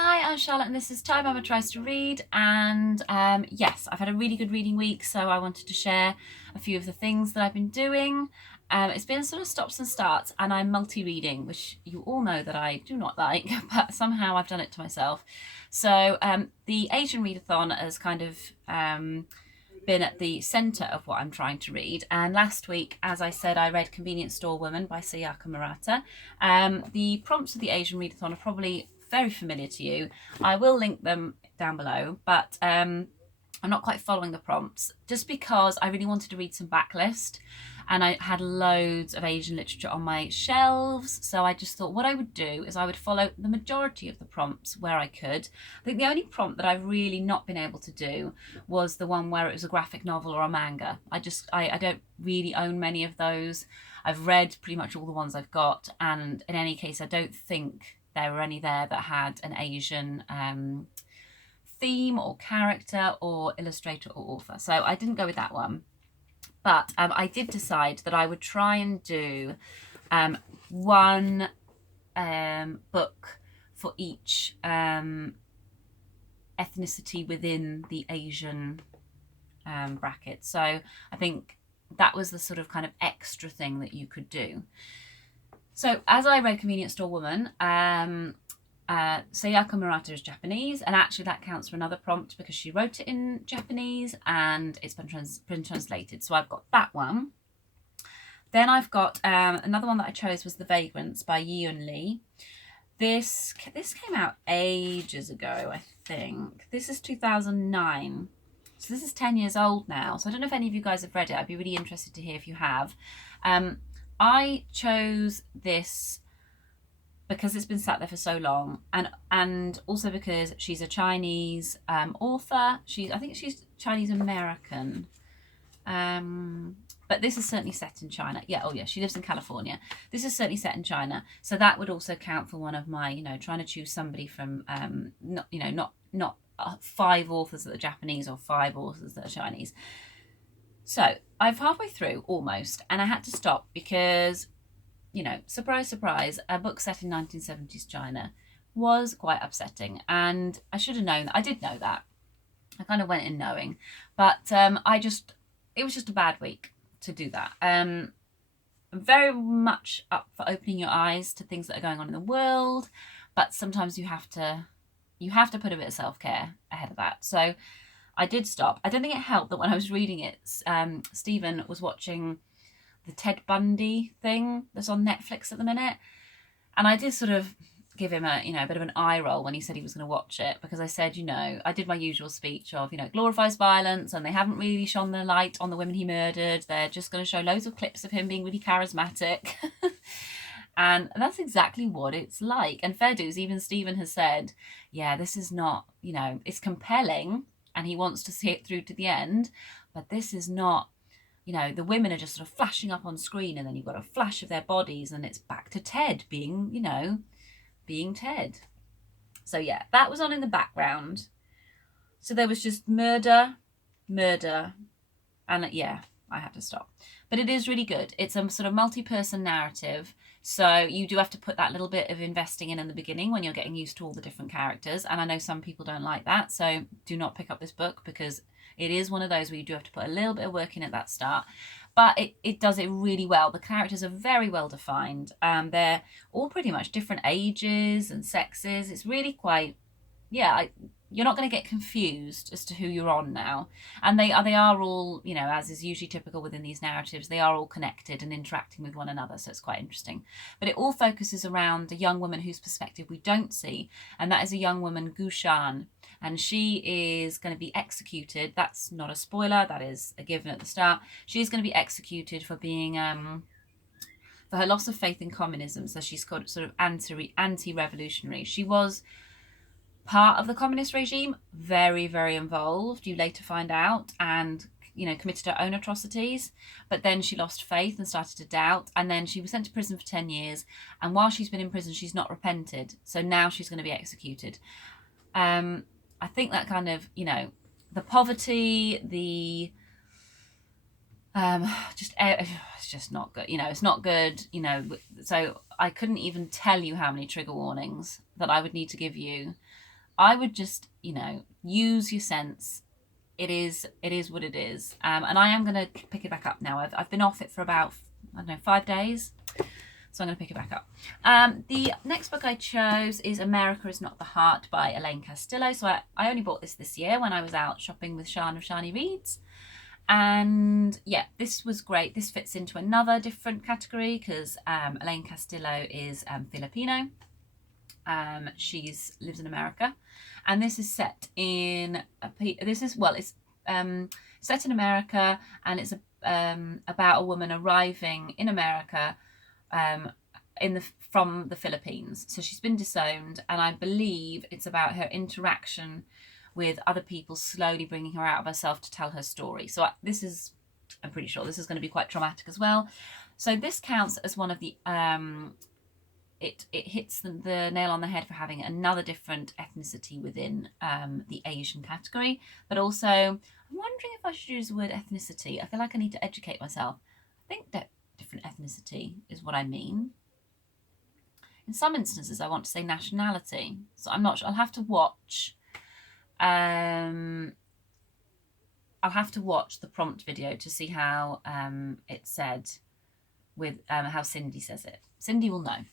Hi, I'm Charlotte and this is Time Mama Tries to Read, and yes, I've had a really good reading week, so I wanted to share a few of the things that I've been doing. It's been sort of stops and starts, and I'm multi-reading, which you all know that I do not like, but somehow I've done it to myself. So the Asian Readathon has kind of been at the centre of what I'm trying to read. And last week, as I said, I read Convenience Store Woman by Sayaka Murata. The prompts of the Asian Readathon are probably very familiar to you. I will link them down below, but I'm not quite following the prompts just because I really wanted to read some backlist and I had loads of Asian literature on my shelves. So I just thought what I would do is I would follow the majority of the prompts where I could. I think the only prompt that I've really not been able to do was the one where it was a graphic novel or a manga. I don't really own many of those. I've read pretty much all the ones I've got, and in any case, I don't think there were any there that had an Asian theme or character or illustrator or author. So I didn't go with that one. But I did decide that I would try and do one book for each ethnicity within the Asian bracket. So I think that was the sort of kind of extra thing that you could do. So as I read Convenience Store Woman, Sayaka Murata is Japanese, and actually that counts for another prompt because she wrote it in Japanese and it's been translated. So I've got that one. Then I've got another one that I chose was The Vagrants by Yeon Lee. This came out ages ago, I think. This is 2009. So this is 10 years old now. So I don't know if any of you guys have read it. I'd be really interested to hear if you have. I chose this because it's been sat there for so long, and also because she's a Chinese author. I think she's Chinese American, but this is certainly set in China. Yeah, oh yeah, she lives in California. This is certainly set in China, so that would also count for one of my, trying to choose somebody from not 5 authors that are Japanese or 5 authors that are Chinese. So I've halfway through almost, and I had to stop because, surprise, surprise, a book set in 1970s China was quite upsetting. And I should have known that. I did know that. I kind of went in knowing. But it was just a bad week to do that. I'm very much up for opening your eyes to things that are going on in the world. But sometimes you have to put a bit of self-care ahead of that. So I did stop. I don't think it helped that when I was reading it, Stephen was watching the Ted Bundy thing that's on Netflix at the minute. And I did sort of give him a bit of an eye roll when he said he was going to watch it, because I said, I did my usual speech of, glorifies violence and they haven't really shone the light on the women he murdered. They're just going to show loads of clips of him being really charismatic. And that's exactly what it's like. And fair dues, even Stephen has said, yeah, this is not, it's compelling and he wants to see it through to the end, but this is not, the women are just sort of flashing up on screen and then you've got a flash of their bodies and it's back to Ted being, being Ted. So yeah, that was on in the background. So there was just murder, and yeah, I had to stop. But it is really good. It's a sort of multi-person narrative. So you do have to put that little bit of investing in the beginning when you're getting used to all the different characters. And I know some people don't like that. So do not pick up this book because it is one of those where you do have to put a little bit of work in at that start. But it does it really well. The characters are very well defined. They're all pretty much different ages and sexes. It's really quite, you're not going to get confused as to who you're on now. And they are all, as is usually typical within these narratives, they are all connected and interacting with one another. So it's quite interesting. But it all focuses around a young woman whose perspective we don't see. And that is a young woman, Gushan. And she is going to be executed. That's not a spoiler. That is a given at the start. She's going to be executed for being... for her loss of faith in communism. So she's got sort of anti-revolutionary. She was part of the communist regime, very, very involved, you later find out, and committed her own atrocities. But then she lost faith and started to doubt, and then she was sent to prison for 10 years, and while she's been in prison she's not repented, so now she's going to be executed. I think that kind of, the poverty, the it's just not good. It's not good. So I couldn't even tell you how many trigger warnings that I would need to give you I would just, use your sense. It is what it is. And I am going to pick it back up now. I've been off it for about, I don't know, 5 days. So I'm going to pick it back up. The next book I chose is America Is Not the Heart by Elaine Castillo. So I only bought this year when I was out shopping with Sian of Shani Reads. And yeah, this was great. This fits into another different category because Elaine Castillo is Filipino. She lives in America, and this is set in it's set in America, and it's about a woman arriving in America from the Philippines. So she's been disowned, and I believe it's about her interaction with other people slowly bringing her out of herself to tell her story. So I'm pretty sure this is going to be quite traumatic as well. So this counts as one of the it hits the nail on the head for having another different ethnicity within the Asian category. But also, I'm wondering if I should use the word ethnicity. I feel like I need to educate myself. I think that different ethnicity is what I mean. In some instances, I want to say nationality. So I'm not sure. I'll have to watch the prompt video to see how it's said with how Cindy says it. Cindy will know.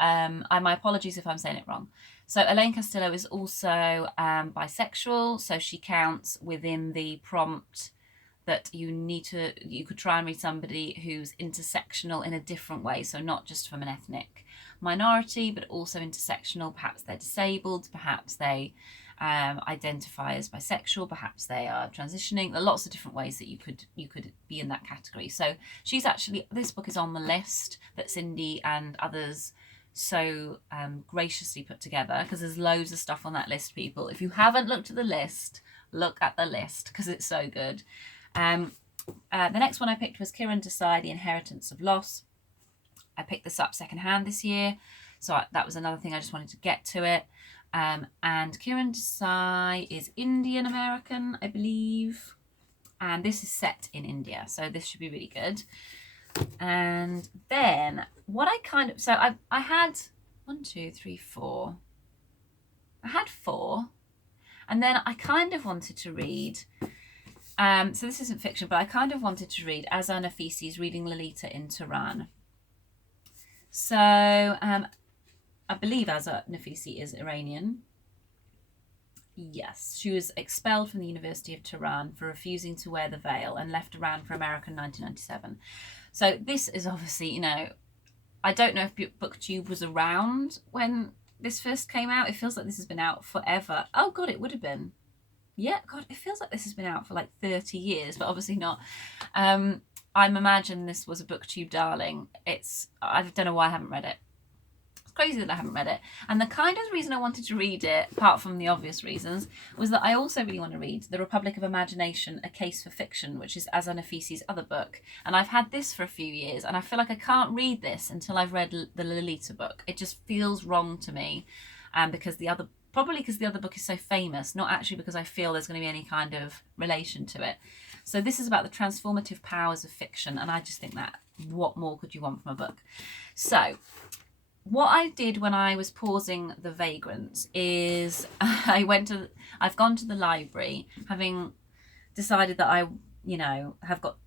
My apologies if I'm saying it wrong. So Elaine Castillo is also bisexual, so she counts within the prompt that you could try and read somebody who's intersectional in a different way, so not just from an ethnic minority, but also intersectional. Perhaps they're disabled, perhaps they identify as bisexual, perhaps they are transitioning. There are lots of different ways that you could be in that category. So this book is on the list that Cindy and others so graciously put together, because there's loads of stuff on that list, people. If you haven't looked at the list, look at the list because it's so good. The next one I picked was Kiran Desai, The Inheritance of Loss. I picked this up secondhand this year, so that was another thing I just wanted to get to it. And Kiran Desai is Indian American, I believe, and this is set in India, so this should be really good. And then I had 1, 2, 3, 4. I had 4, and then I kind of wanted to read. So this isn't fiction, but I kind of wanted to read Azar Nafisi's Reading Lolita in Tehran. So I believe Azar Nafisi is Iranian. Yes, she was expelled from the University of Tehran for refusing to wear the veil and left Iran for America in 1997. So this is obviously, I don't know if BookTube was around when this first came out. It feels like this has been out forever. Oh God, it would have been. Yeah, God, it feels like this has been out for like 30 years, but obviously not. I imagine this was a BookTube darling. I don't know why I haven't read it. Crazy that I haven't read it. And the kind of reason I wanted to read it, apart from the obvious reasons, was that I also really want to read The Republic of Imagination, A Case for Fiction, which is Azar Nafisi's other book. And I've had this for a few years, and I feel like I can't read this until I've read the Lolita book. It just feels wrong to me, because the other book is so famous, not actually because I feel there's going to be any kind of relation to it. So this is about the transformative powers of fiction, and I just think that what more could you want from a book? So what I did when I was pausing the Vagrants is I've gone to the library, having decided that have got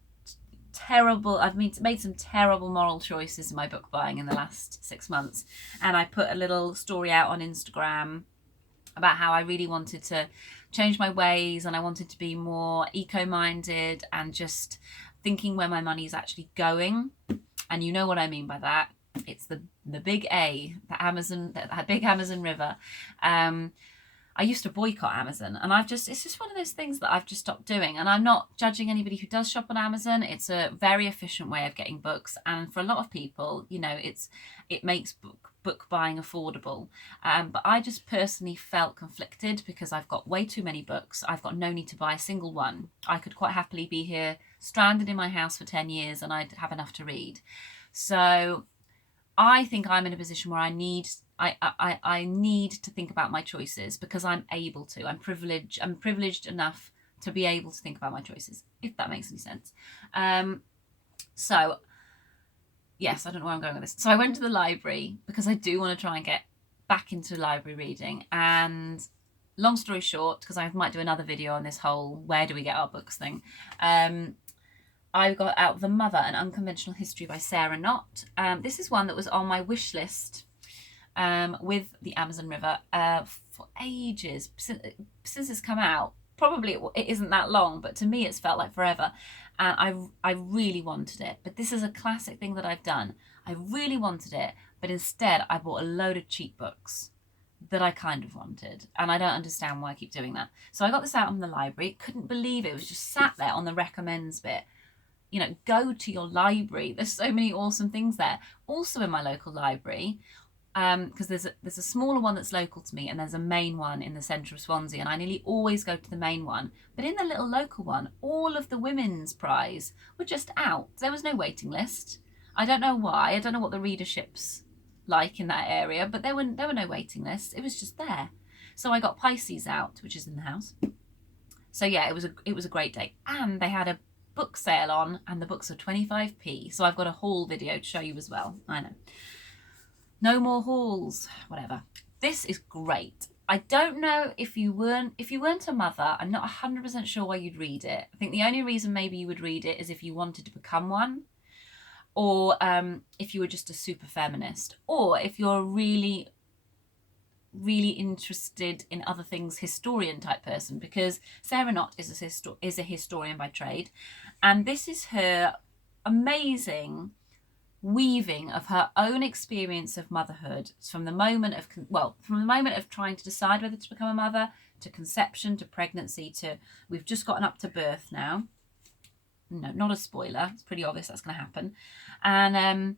I've made some terrible moral choices in my book buying in the last 6 months. And I put a little story out on Instagram about how I really wanted to change my ways, and I wanted to be more eco-minded and just thinking where my money is actually going. And you know what I mean by that. It's the big A, the big Amazon River. I used to boycott Amazon, and it's just one of those things that I've just stopped doing. And I'm not judging anybody who does shop on Amazon. It's a very efficient way of getting books, and for a lot of people, it makes book buying affordable. But I just personally felt conflicted because I've got way too many books. I've got no need to buy a single one. I could quite happily be here stranded in my house for 10 years, and I'd have enough to read. So I think I'm in a position where I need to think about my choices because I'm able to. I'm privileged enough to be able to think about my choices, if that makes any sense. So yes, I don't know where I'm going with this. So I went to the library because I do want to try and get back into library reading, and long story short, because I might do another video on this whole where do we get our books thing, I got out The Mother, An Unconventional History by Sarah Knott. This is one that was on my wish list with the Amazon River for ages, since it's come out. Probably it isn't that long, but to me it's felt like forever, and I really wanted it. But this is a classic thing that I've done. I really wanted it, but instead I bought a load of cheap books that I kind of wanted, and I don't understand why I keep doing that. So I got this out in the library, couldn't believe it was just sat there on the recommends bit. You know, go to your library, there's so many awesome things there. Also in my local library, because there's a smaller one that's local to me, and there's a main one in the centre of Swansea, and I nearly always go to the main one. But in the little local one, all of the women's prize were just out. There was no waiting list. I don't know why. I don't know what the readership's like in that area, but there were no waiting lists. It was just there. So I got Pisces out, which is in the house. So yeah, it was a great day, and they had a book sale on, and the books are 25p. So I've got a haul video to show you as well. I know. No more hauls, whatever. This is great. I don't know if you weren't a mother, I'm not 100% sure why you'd read it. I think the only reason maybe you would read it is if you wanted to become one, or if you were just a super feminist, or if you're really interested in other things, historian type person, because Sarah Knott is a historian by trade, and this is her amazing weaving of her own experience of motherhood from the moment of trying to decide whether to become a mother, to conception, to pregnancy, to we've just gotten up to birth now. No, not a spoiler, it's pretty obvious that's going to happen. And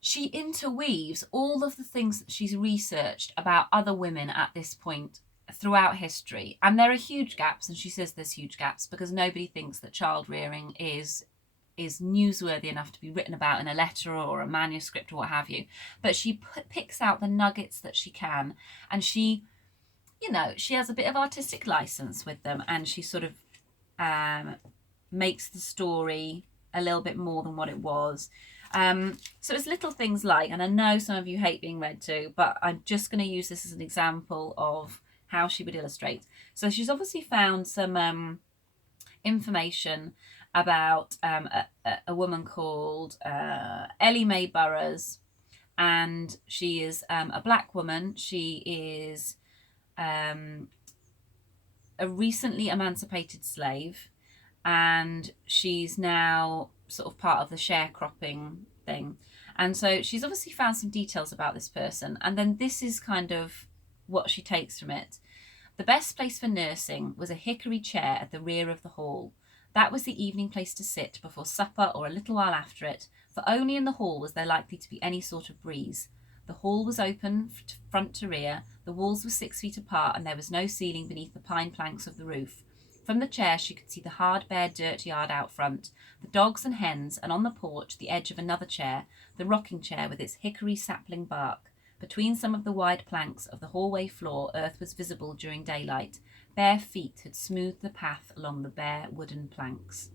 she interweaves all of the things that she's researched about other women at this point throughout history. And there are huge gaps, and she says there's huge gaps because nobody thinks that child rearing is newsworthy enough to be written about in a letter or a manuscript or what have you. But she picks out the nuggets that she can, and she has a bit of artistic license with them, and she sort of makes the story a little bit more than what it was. So it's little things like, and I know some of you hate being read to, but I'm just going to use this as an example of how she would illustrate. So she's obviously found some information about a woman called Ellie Mae Burroughs, and she is a black woman. She is a recently emancipated slave, and she's now sort of part of the sharecropping thing. And so she's obviously found some details about this person, and then this is kind of what she takes from it. The best place for nursing was a hickory chair at the rear of the hall. That was the evening place to sit before supper or a little while after it, for only in the hall was there likely to be any sort of breeze. The hall was open front to rear, the walls were 6 feet apart, and there was no ceiling beneath the pine planks of the roof. From the chair she could see the hard, bare dirt yard out front, the dogs and hens, and on the porch the edge of another chair, the rocking chair with its hickory sapling bark. Between some of the wide planks of the hallway floor earth was visible during daylight. Bare feet had smoothed the path along the bare wooden planks.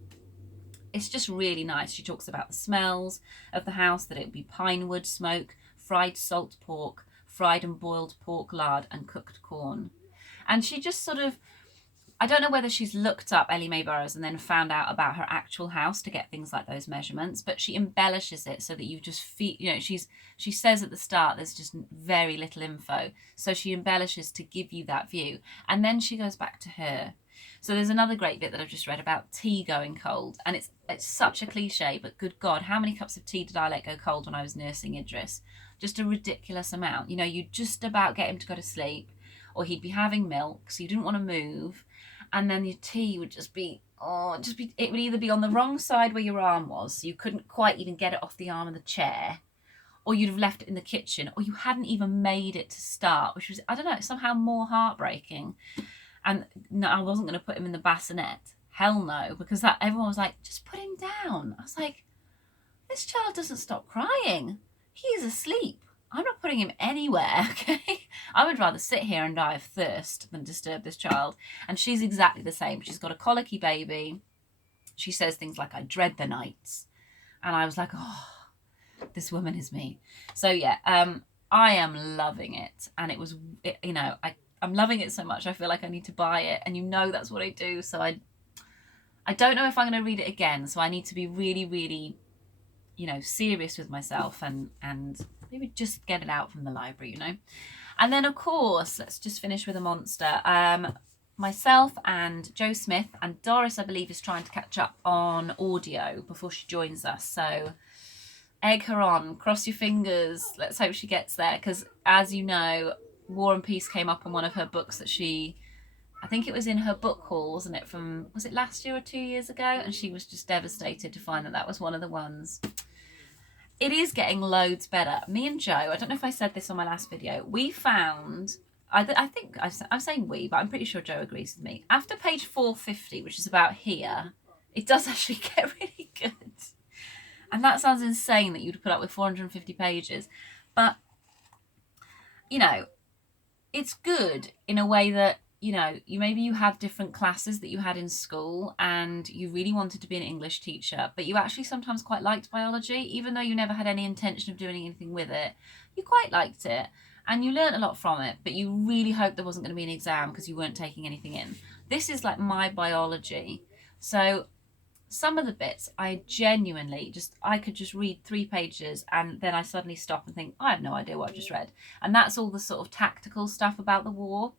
It's just really nice. She talks about the smells of the house, that it would be pine wood smoke, fried salt pork, fried and boiled pork lard, and cooked corn. And she just sort of, I don't know whether she's looked up Ellie Mae Burroughs and then found out about her actual house to get things like those measurements, but she embellishes it so that you just feel, she says at the start there's just very little info, so she embellishes to give you that view, and then she goes back to her. So there's another great bit that I've just read about tea going cold, and it's such a cliche, but good God, how many cups of tea did I let go cold when I was nursing Idris? Just a ridiculous amount. You just about get him to go to sleep, or he'd be having milk, so you didn't want to move. And then your tea would it would either be on the wrong side where your arm was, so you couldn't quite even get it off the arm of the chair, or you'd have left it in the kitchen, or you hadn't even made it to start, which was, I don't know, somehow more heartbreaking. And no, I wasn't going to put him in the bassinet. Hell no, because everyone was like, just put him down. I was like, this child doesn't stop crying. He is asleep. I'm not putting him anywhere, okay? I would rather sit here and die of thirst than disturb this child. And she's exactly the same. She's got a colicky baby. She says things like, I dread the nights. And I was like, oh, this woman is me. So yeah, I am loving it. And it was, I'm loving it so much, I feel like I need to buy it, and you know that's what I do. So I don't know if I'm going to read it again, so I need to be really, really, you know, serious with myself and maybe just get it out from the library, you know. And then, of course, let's just finish with a monster. Myself and Joe Smith and Doris, I believe, is trying to catch up on audio before she joins us. So egg her on, cross your fingers. Let's hope she gets there, because as you know, War and Peace came up on one of her books that I think it was in her book haul, wasn't it? Was it last year or 2 years ago? And she was just devastated to find that that was one of the ones. It is getting loads better. Me and Joe, I don't know if I said this on my last video, we found, I think I'm saying we, but I'm pretty sure Joe agrees with me. After page 450, which is about here, it does actually get really good. And that sounds insane that you'd put up with 450 pages. But, you know, it's good in a way that, you know, maybe you have different classes that you had in school and you really wanted to be an English teacher, but you actually sometimes quite liked biology, even though you never had any intention of doing anything with it. You quite liked it and you learned a lot from it, but you really hoped there wasn't going to be an exam because you weren't taking anything in. This is like my biology. So some of the bits I genuinely I could just read 3 pages and then I suddenly stop and think, I have no idea what I've just read. And that's all the sort of tactical stuff about the war.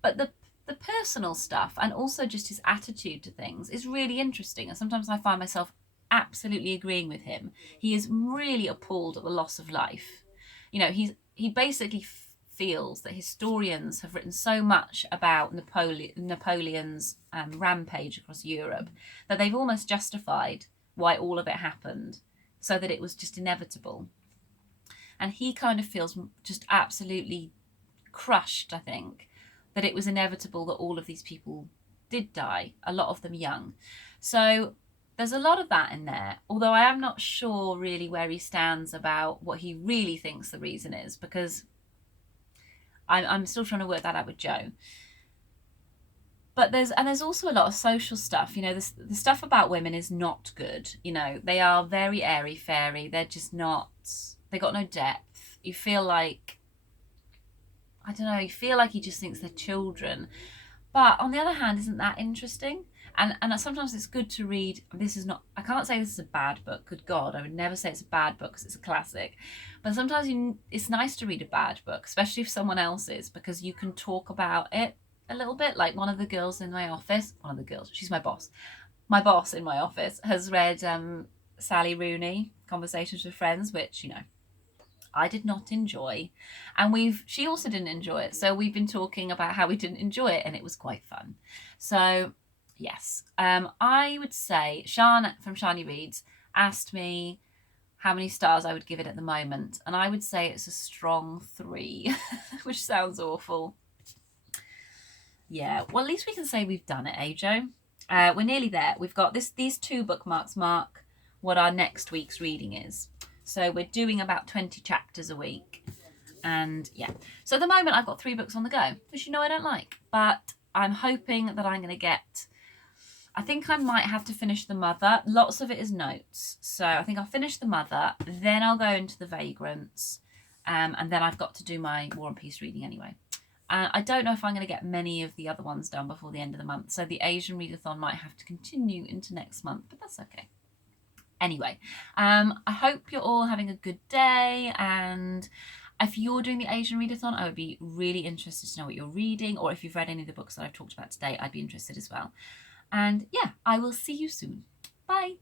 But the personal stuff and also just his attitude to things is really interesting. And sometimes I find myself absolutely agreeing with him. He is really appalled at the loss of life. You know, he basically feels that historians have written so much about Napoleon's rampage across Europe that they've almost justified why all of it happened, so that it was just inevitable. And he kind of feels just absolutely crushed, I think, that it was inevitable that all of these people did die, a lot of them young. So there's a lot of that in there, although I am not sure really where he stands about what he really thinks the reason is, because I'm still trying to work that out with Joe. But there's also a lot of social stuff. You know, the stuff about women is not good. You know, they are very airy-fairy. They're just not, they got no depth. You feel like, I don't know, you feel like he just thinks they're children. But on the other hand, isn't that interesting? And sometimes it's good to read. I can't say this is a bad book. Good God, I would never say it's a bad book because it's a classic. But sometimes it's nice to read a bad book, especially if someone else is, because you can talk about it a little bit. Like one of the girls in my office, she's my boss. My boss in my office has read Sally Rooney, Conversations with Friends, which, you know, I did not enjoy, and she also didn't enjoy it, so we've been talking about how we didn't enjoy it, and it was quite fun. So yes, I would say Sian from Shani Reads asked me how many stars I would give it at the moment, and I would say it's a strong 3, which sounds awful. Yeah, well, at least we can say we've done it, eh, Joe? We're nearly there. We've got these 2 bookmarks mark what our next week's reading is. So we're doing about 20 chapters a week. And yeah, so at the moment I've got 3 books on the go, which you know I don't like. But I'm hoping that I'm going to I think I might have to finish The Mother. Lots of it is notes. So I think I'll finish The Mother, then I'll go into The Vagrants. And then I've got to do my War and Peace reading anyway. I don't know if I'm going to get many of the other ones done before the end of the month. So the Asian Readathon might have to continue into next month, but that's okay. Anyway, I hope you're all having a good day, and if you're doing the Asian Readathon, I would be really interested to know what you're reading, or if you've read any of the books that I've talked about today, I'd be interested as well. And yeah, I will see you soon. Bye.